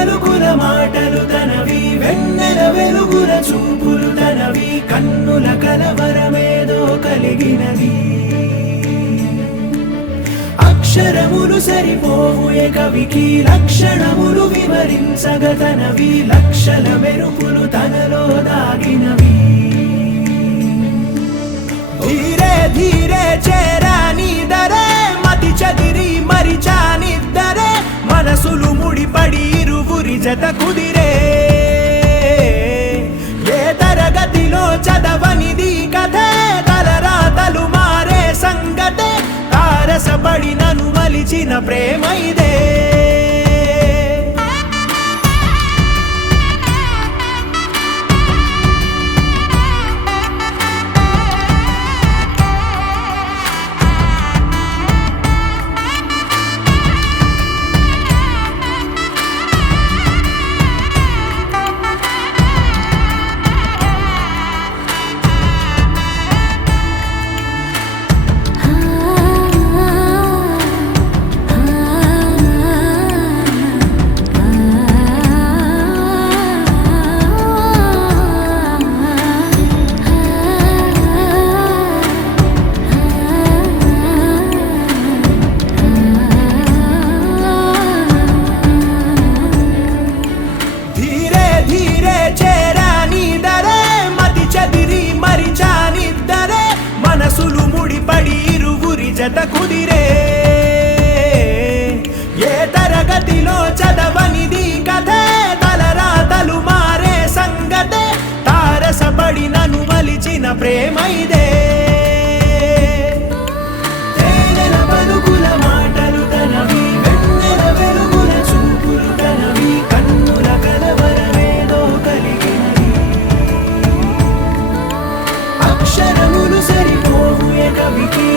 పలుకుల మాటలు తనవి, వెన్నెల వెలుగుల చూపులు తనవి, కన్నుల కలవరమేదో కలిగినది. అక్షరములు సరిపోవు ఏ కవికి, లక్షణములు వివరించగతనవి, లక్షల మెరుపులు తనలో దాగినవి. ధీరే ధీరే చేరాని దరే, మతి చదిరి మరిచానిద్దరే, మనసులు ముడిపడి ఇరువురి జత కుదిరే. ఏ తరగతిలో చదవనిది కథే, తలరాతలు మారే సంగతే, తారసపడి నన్ను మలిచిన ప్రేమ ఇదే. మనసులు ముడిపడి ఇరువురి జత కుదిరే. ఏ తరగతిలో చదవనిది కథే, తలరాతలు మారే సంగతే, తారసపడి నన్ను మలిచిన ప్రేమ ఇదే. తేనెల పలుకుల మాటలు తనవి, వెన్నెల వెలుగుల చూపులు తనవి, కన్నుల కలవరమేదో కలిగినది. అక్షరములు సరిపోవు ఏ కవికి,